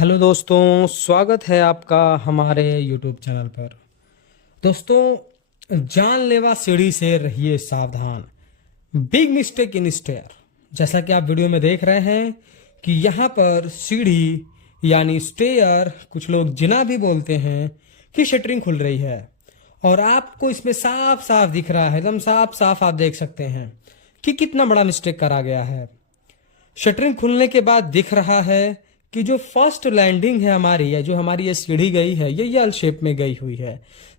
Hello दोस्तों, स्वागत है आपका हमारे यूट्यूब चैनल पर। दोस्तों, जानलेवा सीढ़ी से रहिए सावधान। Big mistake in stair. जैसा कि आप वीडियो में देख रहे हैं कि यहाँ पर सीढ़ी यानी स्टेयर, कुछ लोग जिना भी बोलते हैं, कि शटरिंग खुल रही है और आपको इसमें साफ साफ दिख रहा है, एकदम साफ साफ आप देख सकते हैं कि कितना बड़ा मिस्टेक करा गया है। शटरिंग खुलने के बाद दिख रहा है कि जो फर्स्ट लैंडिंग है हमारी, या जो हमारी ये सीढ़ी गई है, ये यल शेप में गई हुई है।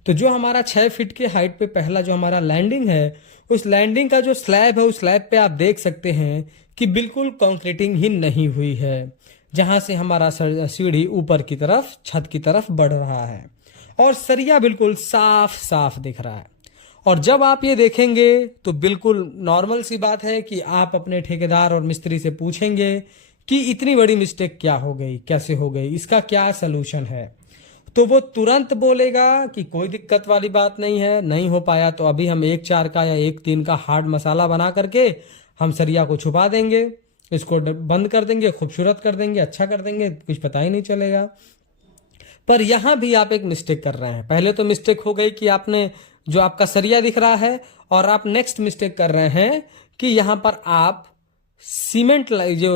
तो जो हमारा 6 फीट के हाइट पे पहला जो हमारा लैंडिंग है, उस लैंडिंग का जो स्लैब है, उस स्लैब पे आप देख सकते हैं कि बिल्कुल कंक्रीटिंग ही नहीं हुई है, जहां से हमारा सीढ़ी ऊपर की तरफ, छत की तरफ बढ़ रहा है और सरिया बिल्कुल साफ साफ दिख रहा है। और जब आप ये देखेंगे तो बिल्कुल नॉर्मल सी बात है कि आप अपने ठेकेदार और मिस्त्री से पूछेंगे कि इतनी बड़ी मिस्टेक क्या हो गई, कैसे हो गई, इसका क्या सलूशन है। तो वो तुरंत बोलेगा कि कोई दिक्कत वाली बात नहीं है, नहीं हो पाया तो अभी हम 1/4 का या 1/3 का हार्ड मसाला बना करके हम सरिया को छुपा देंगे, इसको बंद कर देंगे, खूबसूरत कर देंगे, अच्छा कर देंगे, कुछ पता ही नहीं चलेगा। पर यहां भी आप एक मिस्टेक कर रहे हैं। पहले तो मिस्टेक हो गई कि आपने जो आपका सरिया दिख रहा है, और आप नेक्स्ट मिस्टेक कर रहे हैं कि यहां पर आप सीमेंट जो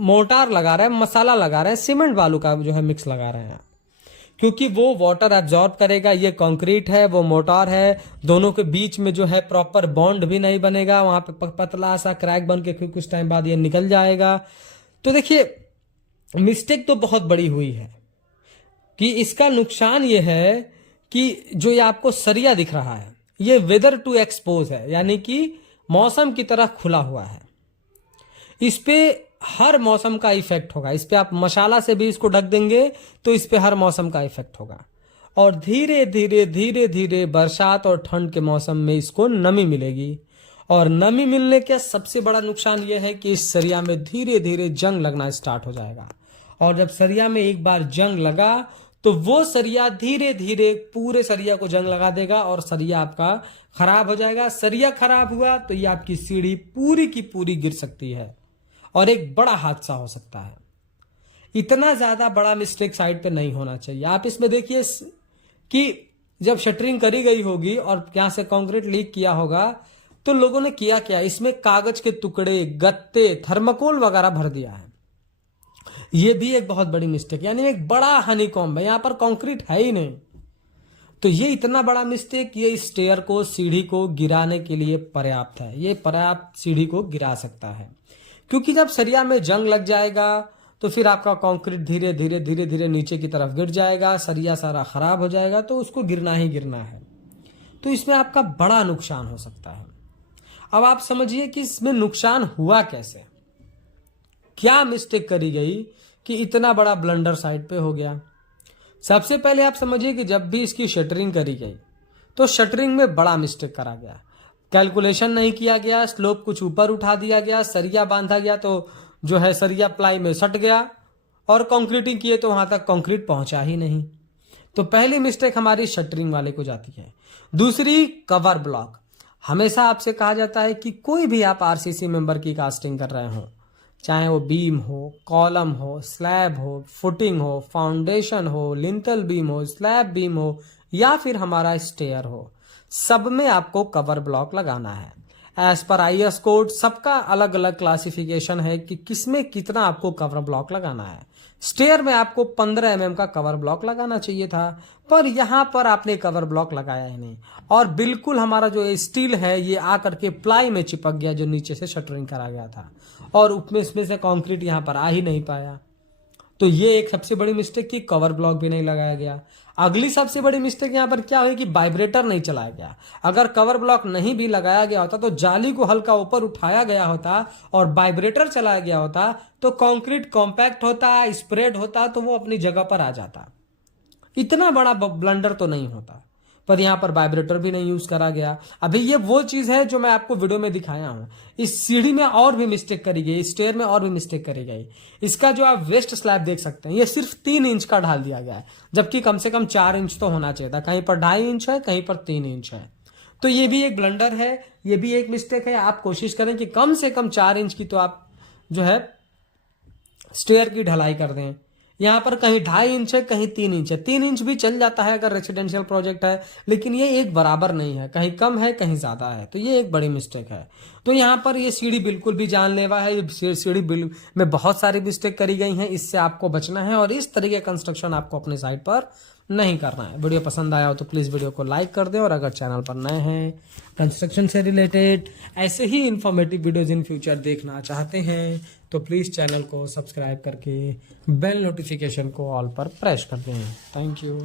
मोटार लगा रहे हैं, मसाला लगा रहे हैं, सीमेंट बालू का जो है मिक्स लगा रहे हैं, क्योंकि वो वाटर एब्जॉर्ब करेगा। ये कंक्रीट है, वो मोटार है, दोनों के बीच में जो है प्रॉपर बॉन्ड भी नहीं बनेगा, वहां पे पतला सा क्रैक बन के कुछ टाइम बाद ये निकल जाएगा। तो देखिए, मिस्टेक तो बहुत बड़ी हुई है कि इसका नुकसान ये है कि जो ये आपको सरिया दिख रहा है, ये वेदर टू एक्सपोज है, यानी कि मौसम की तरह खुला हुआ है। इस पे हर मौसम का इफेक्ट होगा। इस पे आप मसाला से भी इसको ढक देंगे तो इस पे हर मौसम का इफेक्ट होगा, और धीरे धीरे धीरे धीरे बरसात और ठंड के मौसम में इसको नमी मिलेगी। और नमी मिलने का सबसे बड़ा नुकसान यह है कि इस सरिया में धीरे धीरे जंग लगना स्टार्ट हो जाएगा। और जब सरिया में एक बार जंग लगा तो वो सरिया धीरे धीरे पूरे सरिया को जंग लगा देगा और सरिया आपका खराब हो जाएगा। सरिया खराब हुआ तो ये आपकी सीढ़ी पूरी की पूरी गिर सकती है और एक बड़ा हादसा हो सकता है। इतना ज्यादा बड़ा मिस्टेक साइड पे नहीं होना चाहिए। आप इसमें देखिए कि जब शटरिंग करी गई होगी और यहां से कंक्रीट लीक किया होगा, तो लोगों ने किया क्या, इसमें कागज के टुकड़े, गत्ते, थर्माकोल वगैरह भर दिया है। ये भी एक बहुत बड़ी मिस्टेक, यानी एक बड़ा हनीकॉम्ब है, यहां पर कंक्रीट है ही नहीं। तो ये इतना बड़ा मिस्टेक, ये स्टेयर को, सीढ़ी को गिराने के लिए पर्याप्त है। ये पर्याप्त सीढ़ी को गिरा सकता है, क्योंकि जब सरिया में जंग लग जाएगा तो फिर आपका कंक्रीट धीरे धीरे धीरे धीरे नीचे की तरफ गिर जाएगा, सरिया सारा खराब हो जाएगा, तो उसको गिरना ही गिरना है। तो इसमें आपका बड़ा नुकसान हो सकता है। अब आप समझिए कि इसमें नुकसान हुआ कैसे, क्या मिस्टेक करी गई कि इतना बड़ा ब्लंडर साइड पे हो गया। सबसे पहले आप समझिए कि जब भी इसकी शटरिंग करी गई तो शटरिंग में बड़ा मिस्टेक करा गया। कैलकुलेशन नहीं किया गया, स्लोप कुछ ऊपर उठा दिया गया, सरिया बांधा गया तो जो है सरिया प्लाई में सट गया, और कंक्रीटिंग किए तो वहां तक कंक्रीट पहुंचा ही नहीं। तो पहली मिस्टेक हमारी शटरिंग वाले को जाती है। दूसरी, कवर ब्लॉक। हमेशा आपसे कहा जाता है कि कोई भी आप आरसीसी मेंबर की कास्टिंग कर रहे हो, चाहे वो बीम हो, कॉलम हो, स्लैब हो, फुटिंग हो, फाउंडेशन हो, लिंटल बीम हो, स्लैब बीम हो, या फिर हमारा स्टेयर हो, सब में आपको कवर ब्लॉक लगाना है। एज पर आईएस कोड सबका अलग अलग क्लासिफिकेशन है कि किसमें कितना आपको कवर ब्लॉक लगाना है। स्टेयर में आपको 15 mm का कवर ब्लॉक लगाना चाहिए था, पर यहां पर आपने कवर ब्लॉक लगाया ही नहीं, और बिल्कुल हमारा जो स्टील है ये आकर के प्लाई में चिपक गया, जो नीचे से शटरिंग करा गया था, और उसमें इसमें से कंक्रीट यहां पर आ ही नहीं पाया। तो ये एक सबसे बड़ी मिस्टेक की कवर ब्लॉक भी नहीं लगाया गया। अगली सबसे बड़ी मिस्टेक यहां पर क्या हुई कि वाइब्रेटर नहीं चलाया गया। अगर कवर ब्लॉक नहीं भी लगाया गया होता तो जाली को हल्का ऊपर उठाया गया होता और वाइब्रेटर चलाया गया होता, तो कंक्रीट कॉम्पैक्ट होता, स्प्रेड होता, तो वो अपनी जगह पर आ जाता। इतना बड़ा ब्लंडर तो नहीं होता, पर यहां पर वाइब्रेटर भी नहीं यूज करा गया। अभी ये वो चीज है जो मैं आपको वीडियो में दिखाया हूं। इस सीढ़ी में और भी मिस्टेक करी गई, स्टेयर में और भी मिस्टेक करी गई। इसका जो आप वेस्ट स्लैब देख सकते हैं, ये सिर्फ 3 इंच का ढाल दिया गया है, जबकि कम से कम 4 इंच तो होना चाहिए था। कहीं पर 2.5 इंच है, कहीं पर 3 इंच है। तो ये भी एक ब्लंडर है, ये भी एक मिस्टेक है। आप कोशिश करें कि कम से कम 4 इंच की तो आप जो है स्टेयर की ढलाई कर दें। यहाँ पर कहीं 2.5 इंच है, कहीं 3 इंच है। 3 इंच भी चल जाता है अगर रेसिडेंशियल प्रोजेक्ट है, लेकिन ये एक बराबर नहीं है, कहीं कम है कहीं ज़्यादा है, तो ये एक बड़ी मिस्टेक है। तो यहाँ पर ये सीढ़ी बिल्कुल भी जानलेवा है। ये सीढ़ी में बहुत सारी मिस्टेक करी गई हैं, इससे आपको बचना है और इस तरीके का कंस्ट्रक्शन आपको अपने साइट पर नहीं करना है। वीडियो पसंद आया हो तो प्लीज़ वीडियो को लाइक कर दें, और अगर चैनल पर नए हैं, कंस्ट्रक्शन से रिलेटेड ऐसे ही इंफॉर्मेटिव वीडियोज़ इन फ्यूचर देखना चाहते हैं, तो प्लीज़ चैनल को सब्सक्राइब करके बेल नोटिफिकेशन को ऑल पर प्रेस कर दें। Thank you.